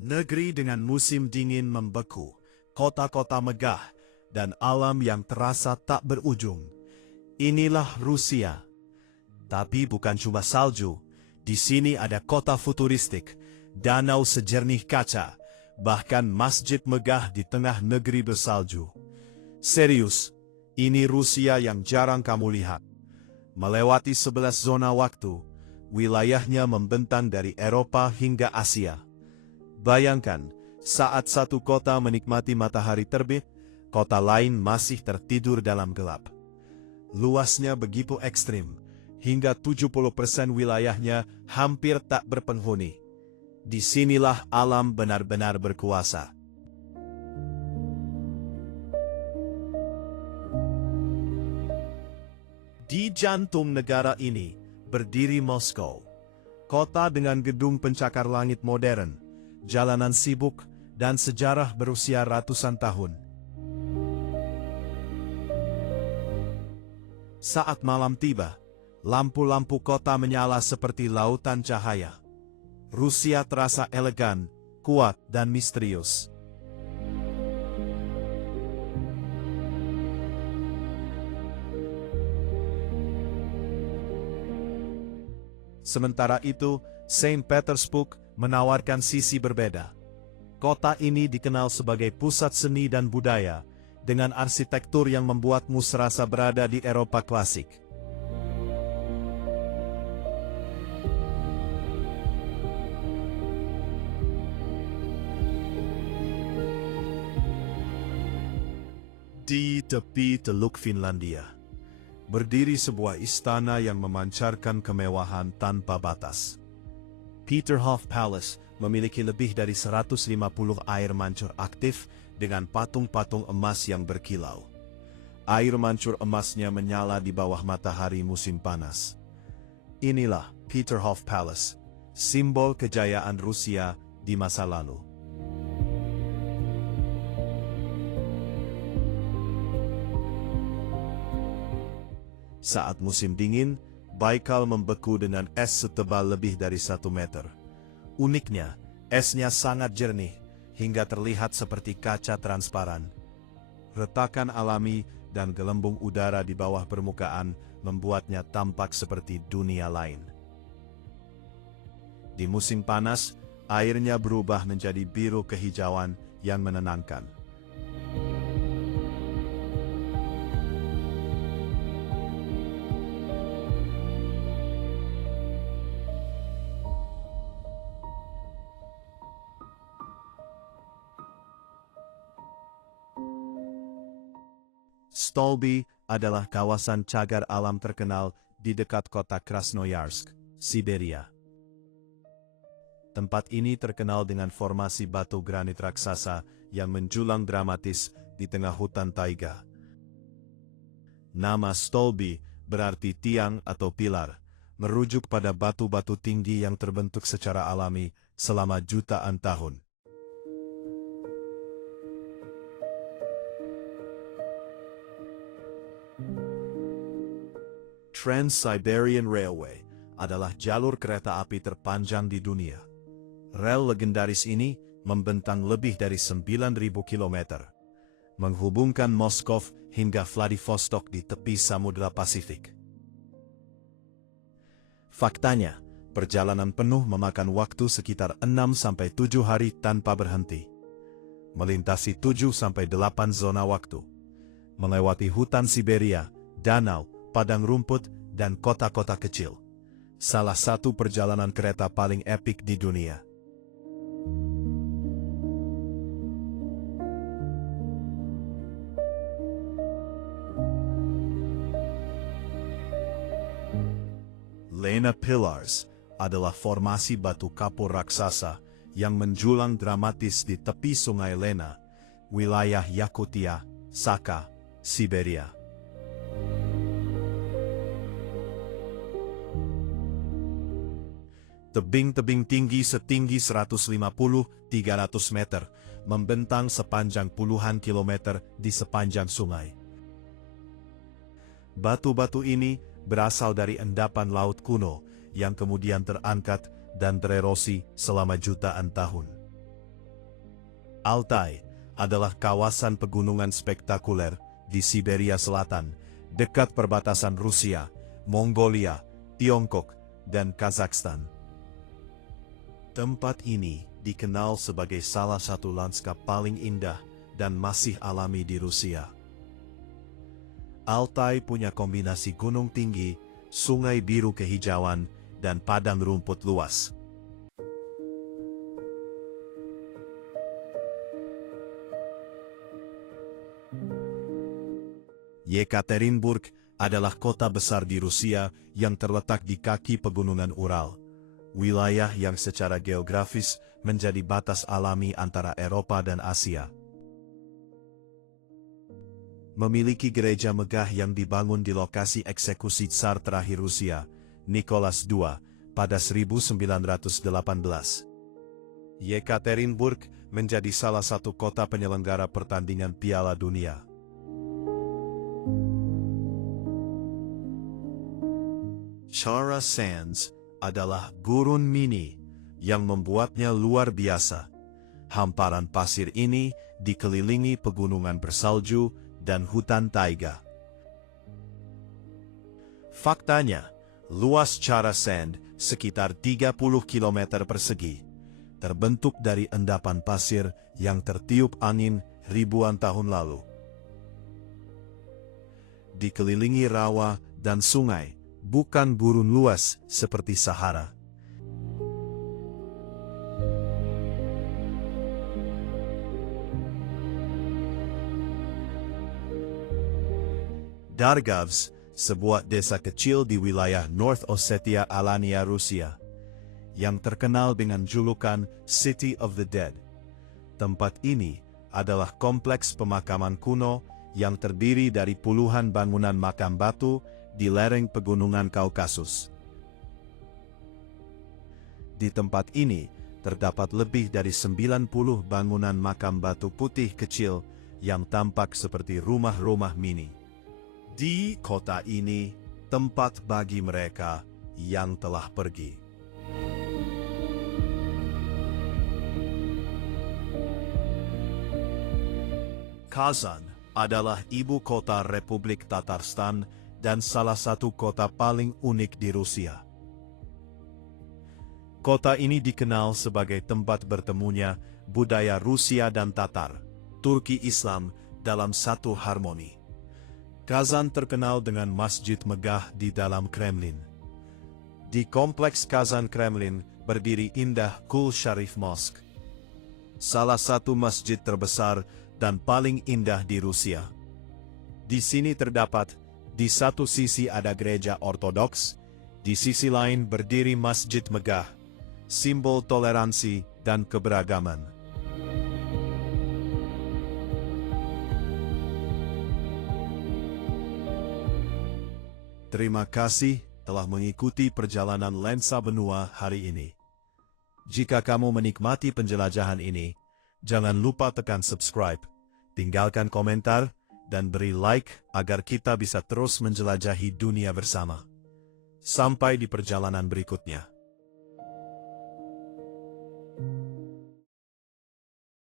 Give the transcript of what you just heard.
Negeri dengan musim dingin membeku, kota-kota megah, dan alam yang terasa tak berujung. Inilah Rusia. Tapi bukan cuma salju, di sini ada kota futuristik, danau sejernih kaca, bahkan masjid megah di tengah negeri bersalju. Serius, ini Rusia yang jarang kamu lihat. Melewati 11 zona waktu, wilayahnya membentang dari Eropa hingga Asia. Bayangkan, saat satu kota menikmati matahari terbit, kota lain masih tertidur dalam gelap. Luasnya begitu ekstrim, hingga 70% wilayahnya hampir tak berpenghuni. Disinilah alam benar-benar berkuasa. Di jantung negara ini, berdiri Moskow. Kota dengan gedung pencakar langit modern, jalanan sibuk, dan sejarah berusia ratusan tahun. Saat malam tiba, lampu-lampu kota menyala seperti lautan cahaya. Rusia terasa elegan, kuat, dan misterius. Sementara itu, Saint Petersburg menawarkan sisi berbeda. Kota ini dikenal sebagai pusat seni dan budaya, dengan arsitektur yang membuatmu serasa berada di Eropa klasik. Di tepi Teluk Finlandia, berdiri sebuah istana yang memancarkan kemewahan tanpa batas. Peterhof Palace memiliki lebih dari 150 air mancur aktif dengan patung-patung emas yang berkilau. Air mancur emasnya menyala di bawah matahari musim panas. Inilah Peterhof Palace, simbol kejayaan Rusia di masa lalu. Saat musim dingin, Baikal membeku dengan es setebal lebih dari 1 meter. Uniknya, esnya sangat jernih, hingga terlihat seperti kaca transparan. Retakan alami dan gelembung udara di bawah permukaan membuatnya tampak seperti dunia lain. Di musim panas, airnya berubah menjadi biru kehijauan yang menenangkan. Stolby adalah kawasan cagar alam terkenal di dekat kota Krasnoyarsk, Siberia. Tempat ini terkenal dengan formasi batu granit raksasa yang menjulang dramatis di tengah hutan taiga. Nama Stolby berarti tiang atau pilar, merujuk pada batu-batu tinggi yang terbentuk secara alami selama jutaan tahun. Trans-Siberian Railway adalah jalur kereta api terpanjang di dunia. Rel legendaris ini membentang lebih dari 9.000 km, menghubungkan Moskow hingga Vladivostok di tepi Samudra Pasifik. Faktanya, perjalanan penuh memakan waktu sekitar 6-7 hari tanpa berhenti. Melintasi 7-8 zona waktu. Melewati hutan Siberia, danau, padang rumput, dan kota-kota kecil. Salah satu perjalanan kereta paling epik di dunia. Lena Pillars adalah formasi batu kapur raksasa yang menjulang dramatis di tepi Sungai Lena, wilayah Yakutia, Sakha, Siberia. Tebing-tebing tinggi setinggi 150-300 meter, membentang sepanjang puluhan kilometer di sepanjang sungai. Batu-batu ini berasal dari endapan laut kuno yang kemudian terangkat dan bererosi selama jutaan tahun. Altai adalah kawasan pegunungan spektakuler di Siberia Selatan, dekat perbatasan Rusia, Mongolia, Tiongkok, dan Kazakhstan. Tempat ini dikenal sebagai salah satu lanskap paling indah dan masih alami di Rusia. Altai punya kombinasi gunung tinggi, sungai biru kehijauan, dan padang rumput luas. Yekaterinburg adalah kota besar di Rusia yang terletak di kaki pegunungan Ural, wilayah yang secara geografis menjadi batas alami antara Eropa dan Asia. Memiliki gereja megah yang dibangun di lokasi eksekusi Tsar terakhir Rusia, Nicholas II, pada 1918. Yekaterinburg menjadi salah satu kota penyelenggara pertandingan Piala Dunia. Chara Sands adalah gurun mini yang membuatnya luar biasa. Hamparan pasir ini dikelilingi pegunungan bersalju dan hutan taiga. Faktanya, luas Chara Sand sekitar 30 km persegi, terbentuk dari endapan pasir yang tertiup angin ribuan tahun lalu. Dikelilingi rawa dan sungai, bukan gurun luas seperti Sahara. Dargavs, sebuah desa kecil di wilayah North Ossetia Alania, Rusia, yang terkenal dengan julukan City of the Dead. Tempat ini adalah kompleks pemakaman kuno yang terdiri dari puluhan bangunan makam batu di lereng pegunungan Kaukasus. Di tempat ini terdapat lebih dari 90 bangunan makam batu putih kecil yang tampak seperti rumah-rumah mini. Di kota ini, tempat bagi mereka yang telah pergi. Kazan adalah ibu kota Republik Tatarstan dan salah satu kota paling unik di Rusia. Kota ini dikenal sebagai tempat bertemunya budaya Rusia dan Tatar, Turki Islam dalam satu harmoni. Kazan terkenal dengan masjid megah di dalam Kremlin. Di kompleks Kazan Kremlin berdiri indah Kul Sharif Mosque, salah satu masjid terbesar dan paling indah di Rusia. Di sini terdapat, di satu sisi ada gereja Ortodoks, di sisi lain berdiri masjid megah, simbol toleransi dan keberagaman. Terima kasih telah mengikuti perjalanan lensa benua hari ini. Jika kamu menikmati penjelajahan ini, jangan lupa tekan subscribe, tinggalkan komentar, dan beri like agar kita bisa terus menjelajahi dunia bersama. Sampai di perjalanan berikutnya.